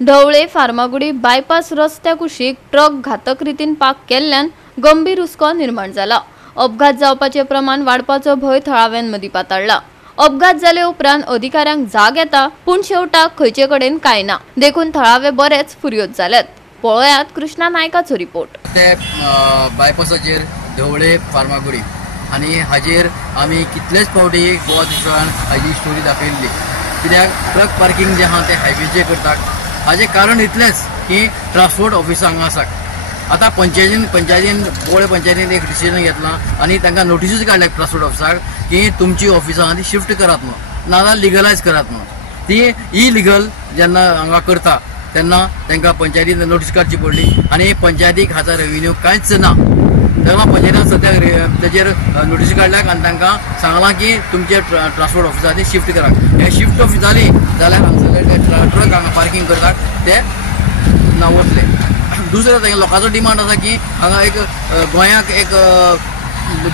Dhawale Farmagudi bypass रस्त्या कुशीक truck घातक रीतीन पाक केल्ल्यान गंभीर हुस्को निर्माण जाला। अपघात जावपाचे प्रमाण वाढपाचो भय थळाव्यांमदी पातळला। अपघात जाले उपरांत अधिकाऱ्यांक जाग येता, पूण शेवटाक खंयचे कडेन कांय ना। देखून थळावे बरेच फुर्योज जाल्यात। पळयात कृष्णा नायकाचो रिपोर्ट। ते बायपासाचेर ढवळे फार्मागुडी आनी हाजेर आमी कितलेच फावटी गोवा दिसाळ्यान हाजी स्टोरी दाखयल्ली। कित्याक ट्रक पार्किंग जे आहा ते हायवेचेर करतात। हाजे कारण इतलेंच की ट्रान्सपोर्ट ऑफिस हांगा आसात। आतां पंचायतीन पोळे पंचायतीन एक डिसिजन घेतला आनी तांकां नोटिसूच काडल्यात ट्रान्सपोर्ट ऑफिसाक की तुमची ऑफिसां ती शिफ्ट करात म्हणून, नाजाल्यार लिगलायज करात म्हणून। ती इलिगल जेन्ना हांगा करता तेन्ना तांकां पंचायतीन नोटीस काडची पडली आनी पंचायतीक हाचा रेव्हेन्यू कांयच ना। तेन्ना पंचायतीन सद्याक तेजेर नोटीस काडल्यात आनी तांकां सांगलां की तुमचे ट्रान्सपोर्ट ऑफिसां ती शिफ्ट करात। हे शिफ्ट ऑफिस जाली जाल्यार हांगासरले ट्रक हांगा पार्किंग करतात ते ना वतले। दुसरें तांकां लोकांचो डिमांड आसा की हांगा एक गोंयाक एक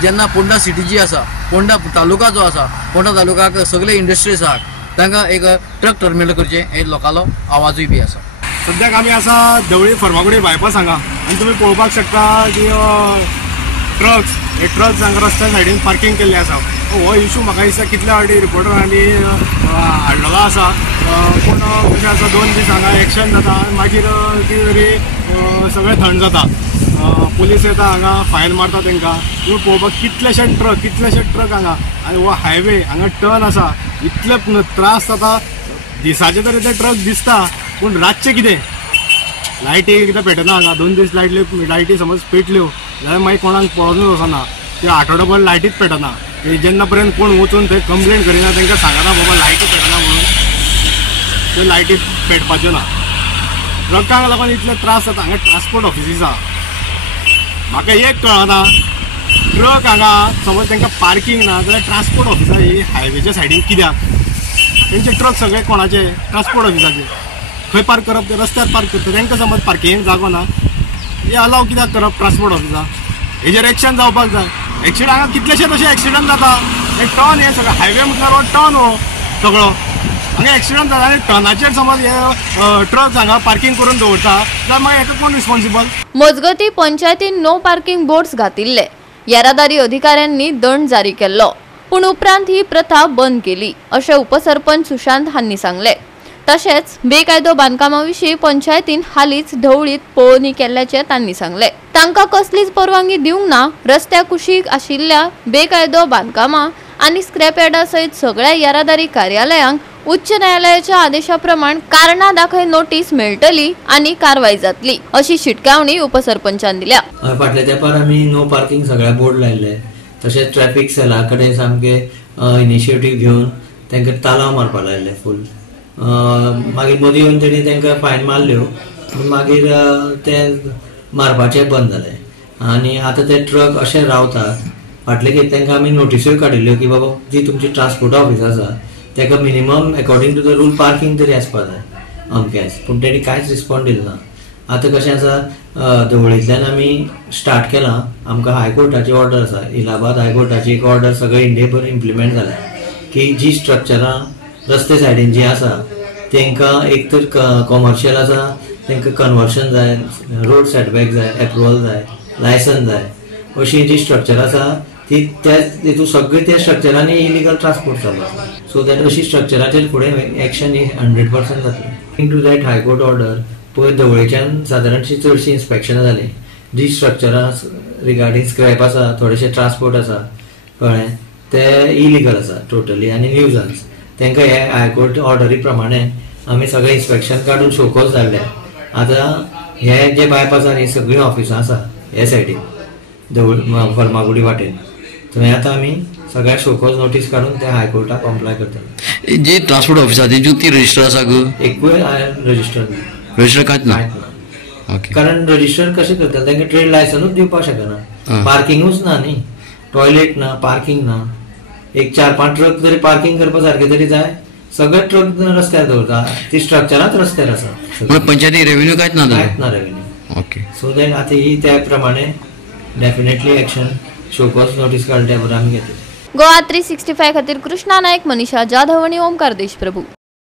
जेन्ना पोंडा सिटी जी आसा, पोंडा तालुका जो आसा, पोंडा तालुकाक सगळे इंडस्ट्रीज आसात तांकां एक ट्रक टर्मिनल करचें हे लोकांलो आवाजूय बी आसा। सद्याक आमी आसा ढवळे फार्मागुडी बायपास हांगा आनी तुमी पळोवपाक शकता की ट्रक्स हांगा रस्त्या सायडीन पार्किंग केल्ले आसा। हो इशू म्हाका दिसता कितल्या फावटी रिपोर्टरांनी हाडलेलो आसा, पूण कशें आसा 2 दीस हांगा एक्शन जाता मागीर कितें तरी सगळें थंड जाता। पुलीस येता हांगा फायन मारता तांकां। तुमी पळोवपाक कितलेशे ट्रक हांगा आनी हो हायवे हांगा टर्न आसा, इतले त्रास जाता। दिसाचे तरी ते ट्रक दिसता पूण रातचे कितें लायटी कितें पेटना हांगा। 2 दीस लायटी समज पेटल्यो जाल्यार मागीर कोणाक पळोवनूच वचना। ते आठवडोभर लायटीच पेटना। जेन्ना पर्यंत कोण वचून थंय कंप्लेंट करिना तांकां सांगना बाबा लायटी पेटना म्हणून, त्यो लायटी पेटपाच्यो ना। ट्रकांक लागून इतले त्रास जाता। हांगा ट्रान्सपोर्ट ऑफिसीस आसा। म्हाका एक कळना, ट्रक हांगा समज तांकां पार्किंग ना जाल्यार ट्रान्सपोर्ट ऑफिसां ही हायवेच्या सायडीन कित्याक? तेंचे ट्रक सगळे कोणाचे? ट्रान्सपोर्ट ऑफिसाचे। खंय पार्क करप? ते रस्त्यार पार्क करता। तांकां समज पार्किंग जागो ना, हे अलाव कित्याक करप ट्रान्सपोर्ट ऑफिसा? हेजेर एक्शन जावपाक जाय। एक्सिडंट हांगा कितलेशे तशे एक्सिडंट जाता। हे टर्न हे सगळं हायवे म्हटल्यार हो टर्न हो सगळो। हांगा एक्सिडंट जाता आनी टर्नाचेर समज हे ट्रक हांगा पार्किंग करून दवरता जाल्यार मागीर हेका कोण रिस्पॉन्सिबल? मजगती पंचायतीन नो पार्किंग बोर्ड्स घातिल्ले। येरादारी अधिकाऱ्यांनी दंड जारी केल्लो, पूण उपरांत ही प्रथा बंद केली अशें उपसरपंच सुशांत हांणी सांगले। तशेंच बेकायदो बांदकामाविशीं पंचायतीन हालींच ढवळीत पळोवणी केल्ल्याचे तांणी सांगले। तांकां कसलीच परवानगी दिवंक ना। रस्त्या कुशीक आशिल्ल्या बेकायदो बांदकामां आनी स्क्रॅप यार्डा सयत सगळ्या येरादारी कार्यालयांक उच्च न्यायालयाच्या आदेशा प्रमाण कारणां दाखय नोटीस मेळटली आनी कारवाय जातली अशी शिटकावणी उपसरपंचान दिल्या। फाटल्या तेंपार आमी नो पार्किंग सगळ्या बोर्ड लायले। तशेंच ट्रॅफिक सेला कडेन सामके इनिशिएटीव घेवन तांकां तालाव मारपाक लायले फूल। मागीर मदीं येवन तेणी तांकां फायन मारल्यो, मागीर ते मारपाचे बंद जाले आनी आतां ते ट्रक अशे रावतात। फाटले खेप तांकां आमी नोटिसूय काडिल्ल्यो की बाबा जी तुमची ट्रान्सपोर्ट ऑफिस आसा ताका minimum according to the rule parking तरी आसपाक जाय अमकेच, पूण तेणी कांयच रिस्पॉन्ड दिलो ना। आतां कशें आसा ढवळींतल्यान आमी स्टार्ट केलां। आमकां हायकोर्टाची ऑर्डर आसा, इलाहाबाद हायकोर्टाची एक ऑर्डर सगळे इंडियेभर इम्प्लिमेंट जाल्या की जी स्ट्रक्चरां रस्ते सायडीन जी आसा तांकां एक तर कॉमर्शियल आसा तांकां कन्वर्शन जाय, रोड सेटबॅक जाय, एप्रुवल जाय, लायसन्स जाय, अशी जी स्ट्रक्चर आसा ती तेतून सगळे त्या स्ट्रक्चरांनी इलिगल ट्रान्सपोर्ट जाता। सो दॅट अशी स्ट्रक्चराचेर फुडें एक्शन 100% जातलें। टू दॅट हायकोर्ट ऑर्डर पळय ढवळेच्यान सादारणशी चडशी इन्स्पेक्शनां जाली। जी स्ट्रक्चरां रिगार्डींग स्क्रॅप आसा, थोडेशे ट्रान्सपोर्ट आसा कळ्ळें, ते इलिगल आसा टोटली आनी न्यूजन्स। तांकां हे हायकोर्ट ऑर्डरी प्रमाणे आमी सगळें इन्स्पेक्शन काडून शोकोज धाडले। आतां हे जे बायपासार ही सगळीं ऑफिसां आसा हे सायडीन फार्मागुडी वाटेन, थंय आतां आमी सगळ्या शोकोज नोटीस काडून त्या हायकोर्टाक कॉम्प्लाय करतले। जी ट्रान्सपोर्ट ऑफिसा ती रजिस्टर आसा एकूय रजिस्टर कांयच ना। कारण रजिस्टर कशें करता तांकां ट्रेड लायसनूच दिवपाक शकना। पार्किंगूच ना न्ही, टॉयलेट ना, पार्किंग ना। एक 4-5 ट्रक तरी पार्किंग करपा सारके तरी जाय। सगळे ट्रक रस्त्यार दवरता, ती स्ट्रक्चरांच रस्त्यार आसा। पंचायती रेव्हेन्यू कांयच ना रेव्हेन्यू। ओके, सो दॅट आतां ही त्या प्रमाणे डेफिनेटली एक्शन शोकोज नोटीस काडल्या बरोबर आमी घेतली। गोवा 365 खातीर कृष्णा नायक, मनीषा जाधव आनी ओमकार देशप्रभू।